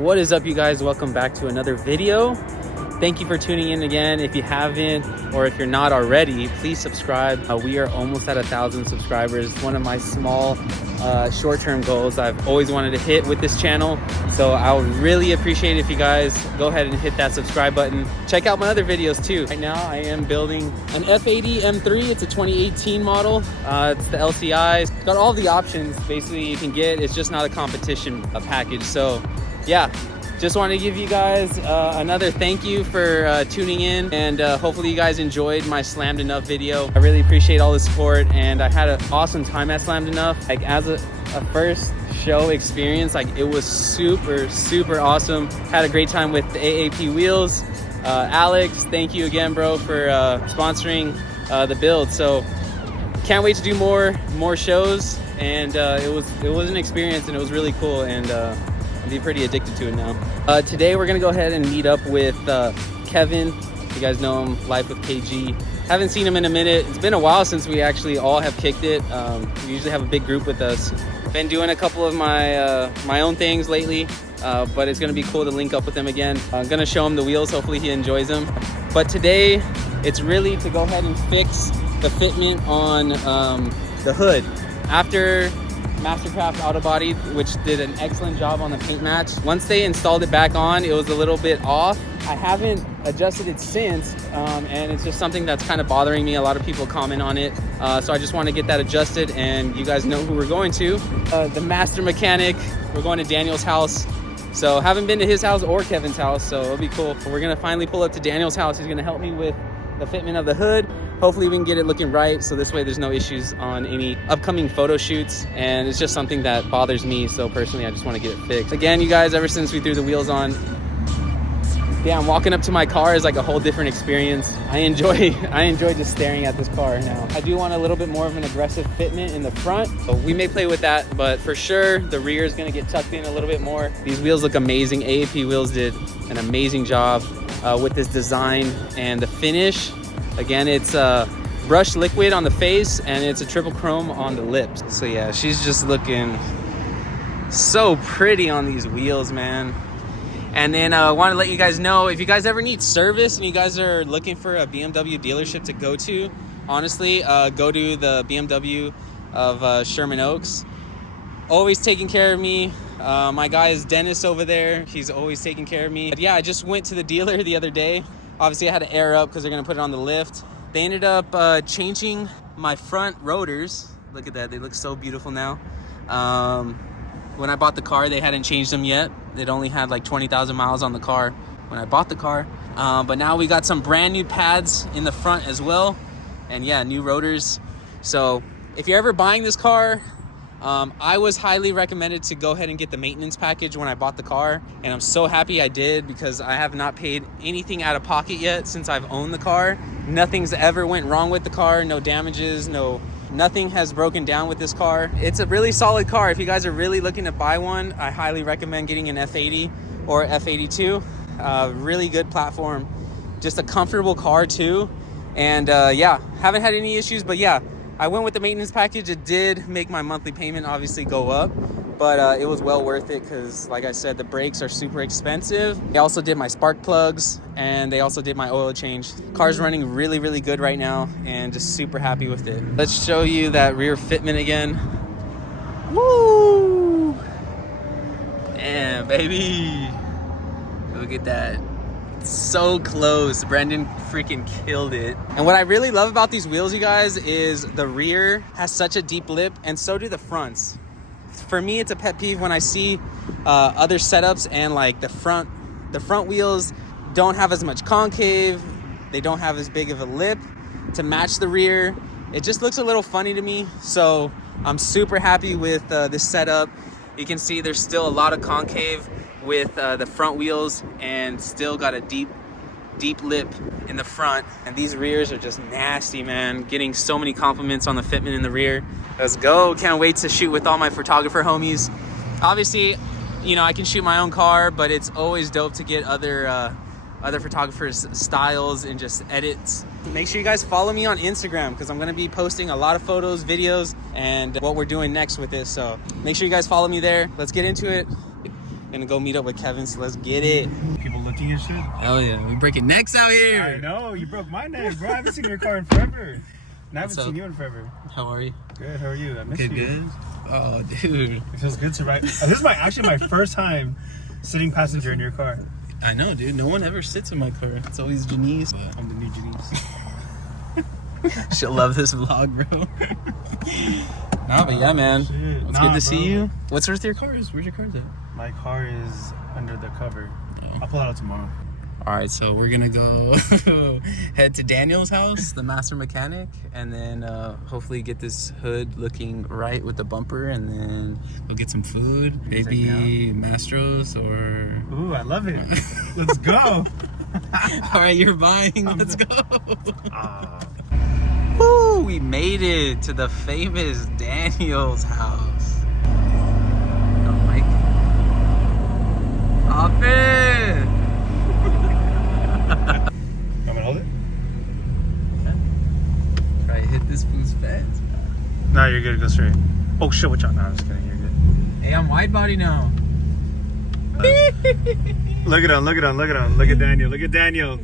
What is up, you guys? Welcome back to another video. Thank you for tuning in again. If you haven't, or if you're not already, please subscribe. We are almost at 1,000 subscribers. One of my small short-term goals I've always wanted to hit with this channel. So I would really appreciate it if you guys go ahead and hit that subscribe button. Check out my other videos too. Right now I am building an F80 M3. It's a 2018 model. It's the LCI. It's got all the options basically you can get. It's just not a competition package. So yeah, just want to give you guys another thank you for tuning in, and hopefully you guys enjoyed my Slammed Enough video. I really appreciate all the support, and I had an awesome time at Slammed Enough. Like, as a first show experience, like, it was super awesome. Had a great time with the AAP wheels. Alex, thank you again, bro, for sponsoring the build. So can't wait to do more shows, and it was an experience, and it was really cool, and I'll be pretty addicted to it now. Today we're gonna go ahead and meet up with Kevin. You guys know him, Life with KG. Haven't seen him in a minute. It's been a while since we actually all have kicked it. We usually have a big group with us. Been doing a couple of my own things lately, but it's gonna be cool to link up with him again. I'm gonna show him the wheels. Hopefully he enjoys them. But today it's really to go ahead and fix the fitment on the hood. After Mastercraft Auto Body, which did an excellent job on the paint match, once they installed it back on, it was a little bit off. I haven't adjusted it since, and it's just something that's kind of bothering me. A lot of people comment on it, so I just want to get that adjusted, and you guys know who we're going to. The master mechanic. We're going to Daniel's house. So haven't been to his house or Kevin's house, so it'll be cool. We're gonna finally pull up to Daniel's house. He's gonna help me with the fitment of the hood. Hopefully we can get it looking right, so this way there's no issues on any upcoming photo shoots, and it's just something that bothers me, so personally I just want to get it fixed. Again, you guys, ever since we threw the wheels on, damn, walking up to my car is like a whole different experience. I enjoy just staring at this car now. I do want a little bit more of an aggressive fitment in the front, so we may play with that, but for sure the rear is going to get tucked in a little bit more. These wheels look amazing. AAP Wheels did an amazing job with this design and the finish. Again, it's brushed liquid on the face, and it's a triple chrome on the lips. So yeah, she's just looking so pretty on these wheels, man. And then I want to let you guys know, if you guys ever need service and you guys are looking for a BMW dealership to go to, honestly, go to the BMW of Sherman Oaks. Always taking care of me. My guy is Dennis over there. He's always taking care of me. But yeah, I just went to the dealer the other day. Obviously I had to air up because they're gonna put it on the lift. They ended up changing my front rotors. Look at that, they look so beautiful now. When I bought the car, they hadn't changed them yet. It only had like 20,000 miles on the car when I bought the car. But now we got some brand new pads in the front as well. And yeah, new rotors. So if you're ever buying this car, I was highly recommended to go ahead and get the maintenance package when I bought the car, and I'm so happy I did, because I have not paid anything out of pocket yet since I've owned the car. Nothing's ever went wrong with the car, no damages, nothing has broken down with this car. It's a really solid car. If you guys are really looking to buy one, I highly recommend getting an F80 or F82. Really good platform, just a comfortable car too. And yeah, haven't had any issues, but yeah, I went with the maintenance package. It did make my monthly payment obviously go up, but it was well worth it, because like I said, the brakes are super expensive. They also did my spark plugs, and they also did my oil change. Car's running really good right now, and just super happy with it. Let's show you that rear fitment again. Woo! Damn, baby. Look at that. So close. Brendan freaking killed it. And what I really love about these wheels, you guys, is the rear has such a deep lip, and so do the fronts. For me, it's a pet peeve when I see other setups and like the front wheels don't have as much concave, they don't have as big of a lip to match the rear. It just looks a little funny to me. So I'm super happy with this setup. You can see there's still a lot of concave with the front wheels, and still got a deep lip in the front. And these rears are just nasty, man. Getting so many compliments on the fitment in the rear. Let's go. Can't wait to shoot with all my photographer homies. Obviously, you know, I can shoot my own car, but it's always dope to get other photographers' styles and just edits. Make sure you guys follow me on Instagram, because I'm going to be posting a lot of photos, videos, and what we're doing next with this. So make sure you guys follow me there. Let's get into it. Gonna go meet up with Kevin, so let's get it. People looking and shit. Hell yeah, we breaking necks out here. I know, you broke my neck, bro. I haven't seen your car in forever. And I haven't seen you in forever. How are you? Good, how are you? I miss you. Good? Oh, dude. It feels good to ride. This is actually my first time sitting passenger in your car. I know, dude. No one ever sits in my car. It's always Janice. I'm the new Janice. She'll love this vlog, bro. No, but yeah, man. It's good to see you. What's with your cars? Where's your cars at? My car is under the cover. I'll pull it out tomorrow. All right, so we're gonna go head to Daniel's house, the master mechanic, and then hopefully get this hood looking right with the bumper, and then we'll get some food, maybe Mastros or... Ooh, I love it. Let's go. All right, you're buying. Let's go. Woo, we made it to the famous Daniel's house. Oh, Mike. Hop in. I'm gonna hold it? Try to hit this food's fence. No, you're good. Go straight. Oh shit, watch out. No, I'm just kidding. You're good. Hey, I'm wide body now. Look at him. Look at him. Look at him. Look at Daniel. Look at Daniel.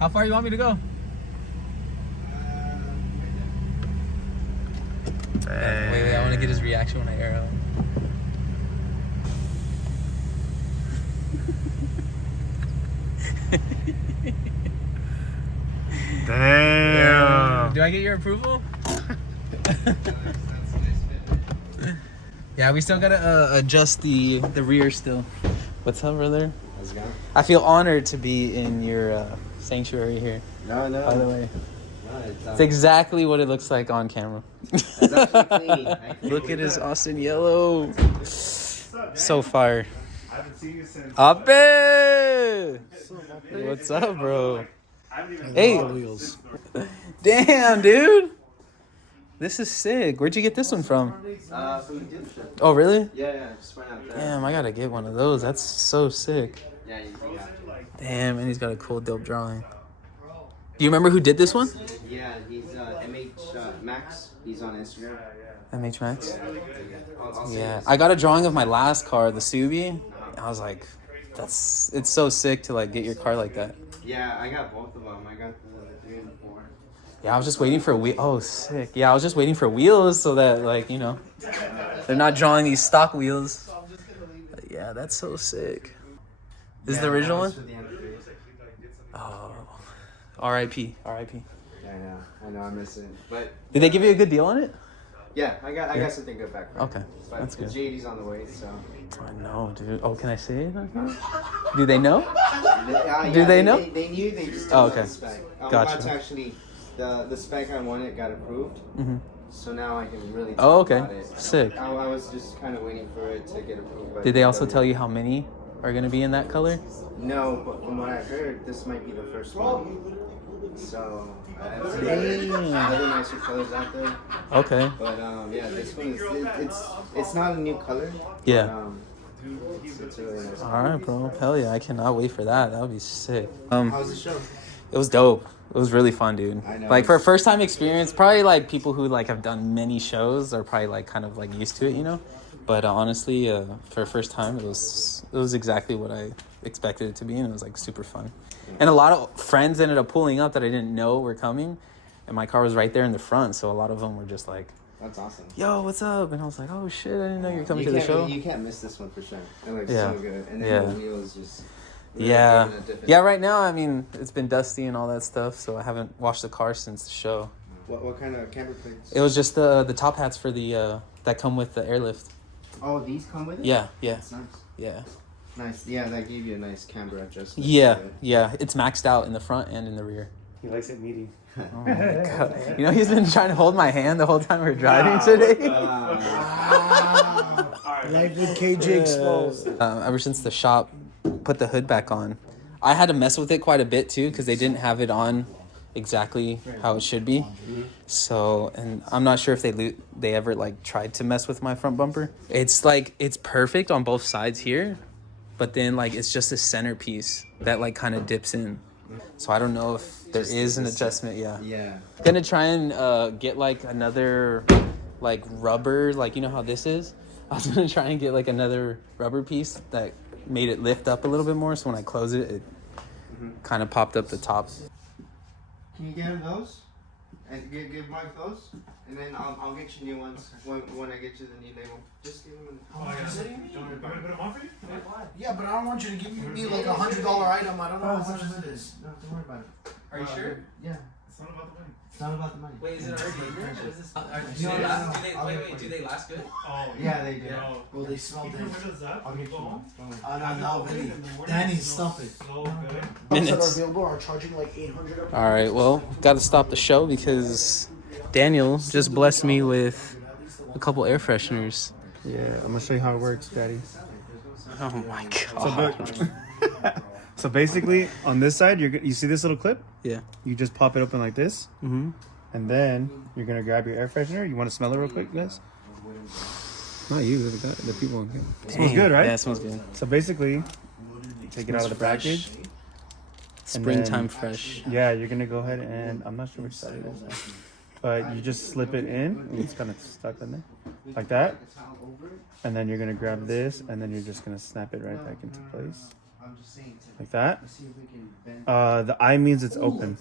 How far you want me to go? Wait, I want to get his reaction when I air out. Damn. Do I get your approval? Yeah, we still gotta adjust the rear still. What's up, brother? How's it going? I feel honored to be in your sanctuary here. No. By the way, No, it's exactly what it looks like on camera. It's actually clean. Look at his Austin yellow. So fire. I haven't seen you since. Abe! What's up, bro? Hey. Damn, dude. This is sick. Where'd you get this one from? From the dealership. Oh, really? Yeah, just went out there. Damn, I gotta get one of those. That's so sick. Yeah, you got it. Damn, and he's got a cool, dope drawing. Do you remember who did this one? Yeah, he's MH Max. He's on Instagram. MH Max? I'll say Yeah. this. I got a drawing of my last car, the Subi. I was like, it's so sick to like get your car like that. Yeah, I got both of them. I got the 3 and the 4. Yeah, I was just waiting for wheel. Oh, sick. Yeah, I was just waiting for wheels so that, like, you know, they're not drawing these stock wheels. But yeah, that's so sick. This is the original one? Oh, R.I.P. R.I.P. Yeah, I know, I miss it. But Did they give you a good deal on it? yeah, I got something good back from Okay, But that's the good. JD's on the way, so. I know, dude. Oh, can I say it? Do they know? Yeah, Do they know? They knew. They just Oh, didn't know okay. the spec. I'm Gotcha. about to actually, the spec I wanted got approved. Mm-hmm. So now I can really talk Oh, okay. about it. Sick. I was just kind of waiting for it to get approved. But Did they also tell you how many are going to be in that color? No, but from what I heard, this might be the first one. So I have some other nicer colors out there. Okay. But yeah, this one is it's not a new color. Yeah. But, it's really nice. All right, bro. Hell yeah. I cannot wait for that. That would be sick. How's the show? It was dope. It was really fun, dude. I know. Like for a first time experience, probably like people who like have done many shows are probably like kind of like used to it, you know. But honestly, for a first time, it was exactly what I expected it to be, and it was like super fun. And a lot of friends ended up pulling up that I didn't know were coming, and my car was right there in the front, so a lot of them were just like, That's awesome. "Yo, what's up?" And I was like, "Oh shit, I didn't know you're coming to the show." You can't miss this one for sure. It looks Yeah. so good. And then Yeah. the wheels just. really Yeah, giving a different- yeah. Right now, I mean, it's been dusty and all that stuff, so I haven't washed the car since the show. What kind of camber plates? It was just the top hats for the that come with the airlift. Oh, these come with it? Yeah, yeah, That's nice. yeah. Nice. Yeah, that gave you a nice camber adjustment. Yeah, yeah. It's maxed out in the front and in the rear. He likes it meaty. Oh my god! You know he's been trying to hold my hand the whole time we're driving today. Life with KJ exposed. Ever since the shop put the hood back on, I had to mess with it quite a bit too because they didn't have it on exactly how it should be. So, and I'm not sure if they ever like tried to mess with my front bumper. It's like it's perfect on both sides here, but then like it's just a centerpiece that like kind of dips in. So I don't know if there is an adjustment. Yeah. Yeah. Gonna try and get like another like rubber, like you know how this is. I was gonna try and get like another rubber piece that made it lift up a little bit more, so when I close it, it kind of popped up the top. Can you get him those? And give Mike those? And then I'll get you new ones when I get you the new label. Just give them Yeah, but I don't want you to give me like $100 item. I don't know how much it is. No, don't worry about it. Are you sure? Yeah. It's not about the money. It's not about the money. Wait, is it already in there? Do they last good? Oh, Yeah, they do. No. Well, they smell Keep good. your windows up. I'll When you get go you home. one. Now, In Vinny. the morning, Danny, it smells stop it. So good. That are Minutes. available are charging like 800. All right, well, got to stop the show because Daniel just blessed me with a couple air fresheners. Yeah, I'm gonna show you how it works, Daddy. Oh my god. So basically, on this side, you see this little clip? Yeah. You just pop it open like this, Mm-hmm. and then you're gonna grab your air freshener. You want to smell it real quick, guys? Not you, the people. It smells good, right? Yeah, it smells good. So basically, take it out of the package. Springtime fresh. Yeah, you're gonna go ahead and I'm not sure which side it is, but you just slip it in. And it's kind of stuck in there, like that. And then you're gonna grab this, and then you're just gonna snap it right back into place, like that. The I means it's open,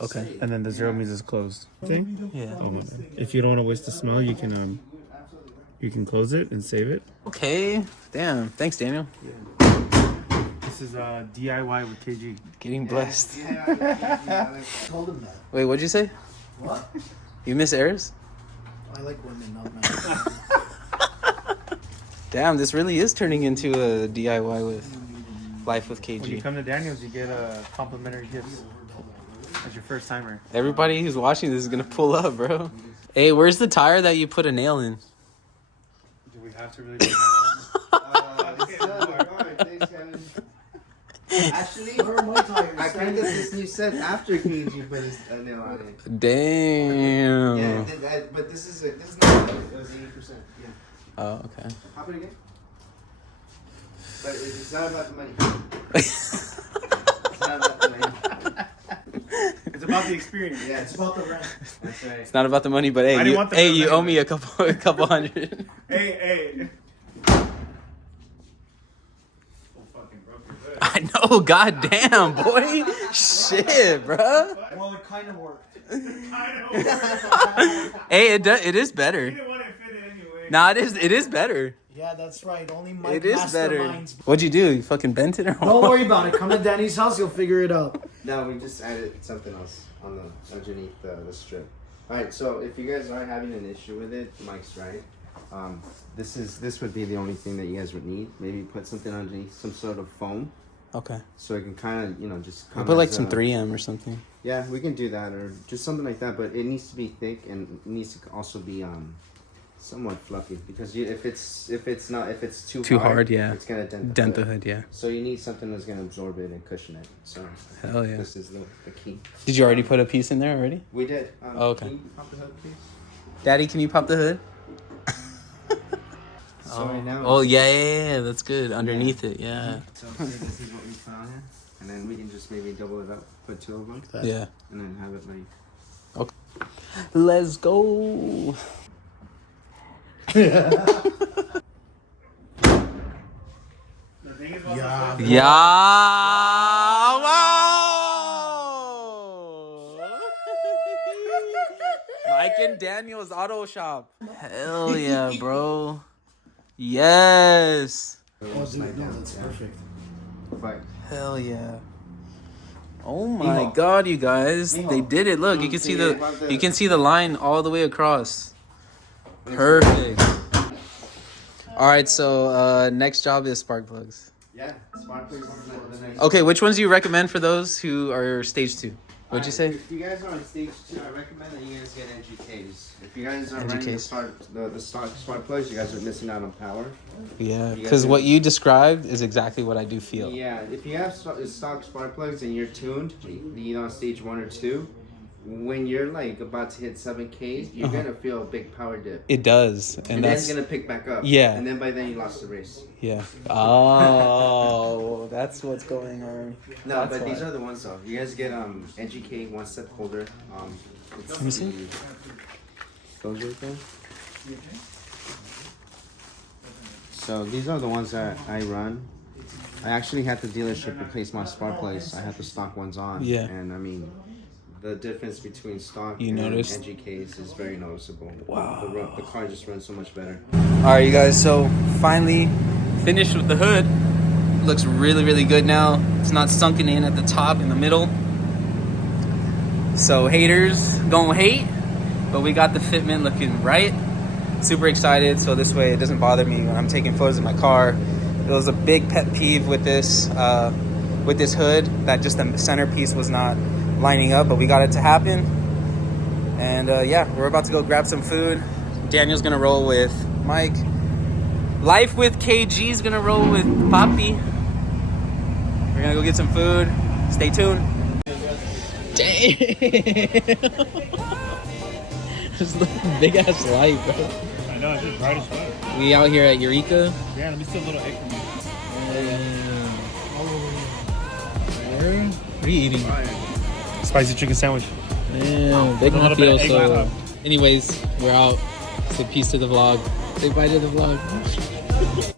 Okay. and then the 0 means it's closed. Thing. Yeah. If you don't want to waste the smell, you can close it and save it. Okay. Damn. Thanks, Daniel. This is DIY with KG. Getting blessed. Told him that. Wait, what'd you say? What? You miss airs? I like women, not men. Damn, this really is turning into a DIY with Life with When you KG. come to Daniel's, you get complimentary gifts as your first timer. Everybody who's watching this is gonna pull up, bro. Hey, where's the tire that you put a nail in? Do we have to really? Bring Thanks, Kevin. Actually, Where are my tires? I kind of get this new set after KG put his nail on it. Damn. Yeah, but this is not. It was 80%. Yeah. Oh, okay. Pop it again. But it's not about the money. It's not about the money. It's about the experience. Yeah, It's about the rent. That's right. It's not about the money, but hey, I didn't want the you money. owe me a couple hundred. Hey. I know, goddamn, boy. Shit, bro. Well, it kind of worked. Hey, it is better. didn't want to fit it anyway. Nah, it is better. Yeah, that's right. Only my It is better. masterminds. What'd you do? You fucking bent it or what? Don't worry about it. Come to Danny's house, you'll figure it out. No, we just added something else on the underneath the strip. All right, so if you guys are having an issue with it, Mike's right. This would be the only thing that you guys would need. Maybe put something underneath, some sort of foam, Okay. so it can kind of just I come. put like as some a- 3M or something. Yeah, we can do that, or just something like that. But it needs to be thick, and it needs to also be somewhat fluffy, because if it's too hard, yeah. it's gonna dent Dent the the hood. hood, yeah. So you need something that's gonna absorb it and cushion it. So Hell yeah. this is the key. Did you already put a piece in there already? We did. Oh, okay. Can you pop the hood, please? Daddy, can you pop the hood? So right now. Oh, yeah, that's good. Underneath it, yeah. So this is what we found here, and then we can just maybe double it up, put 2 of them, Yeah. and then have it like. Let's go. The thing is about Yeah. Yeah. Whoa. Mike and Daniel's Auto Shop. Hell yeah, bro. Yes. Oh, dude, no, that's perfect. But Hell yeah. Oh my god, you guys. They did it. Look, you can see the line all the way across. Perfect. All right, so next job is spark plugs. yeah, smart plugs is the next. Okay, which ones do you recommend for those who are stage 2? What'd you say? If you guys are on stage 2, I recommend that you guys get NGKs. If you guys are running NGKs. the stock smart plugs, you guys are missing out on power. Yeah, because what you described is exactly what I do feel. Yeah, if you have stock spark plugs and you're tuned, on stage 1 or 2, when you're like about to hit 7K, you're gonna feel a big power dip. It does, And and then that's it's gonna pick back up. Yeah. And then by then you lost the race. yeah. Oh, that's what's going on. No, That's but these why. are the ones though. You guys get NGK 1 step holder. It's Let me see. Those right there. So these are the ones that I run. I actually had the dealership replace my spark plugs. I had the stock ones on. Yeah. And I mean, the difference between stock You and noticed? NGKs is very noticeable. Wow. The car just runs so much better. All right, you guys, so finally finished with the hood. Looks really, really good now. It's not sunken in at the top in the middle. So haters gonna hate, but we got the fitment looking right. Super excited, so this way it doesn't bother me when I'm taking photos of my car. It was a big pet peeve with this hood, that just the centerpiece was not lining up, but we got it to happen. And yeah, we're about to go grab some food. Daniel's gonna roll with Mike. Life with KG's gonna roll with Poppy. We're gonna go get some food. Stay tuned. Damn. Just look, big ass light, bro. I know, it's just bright as fuck. We out here at Eureka. Yeah, let me see a little egg from you. What are you eating? Spicy chicken sandwich. Man, big A little bit of egg mafioso. on top. Anyways, we're out. Say peace to the vlog. Say bye to the vlog.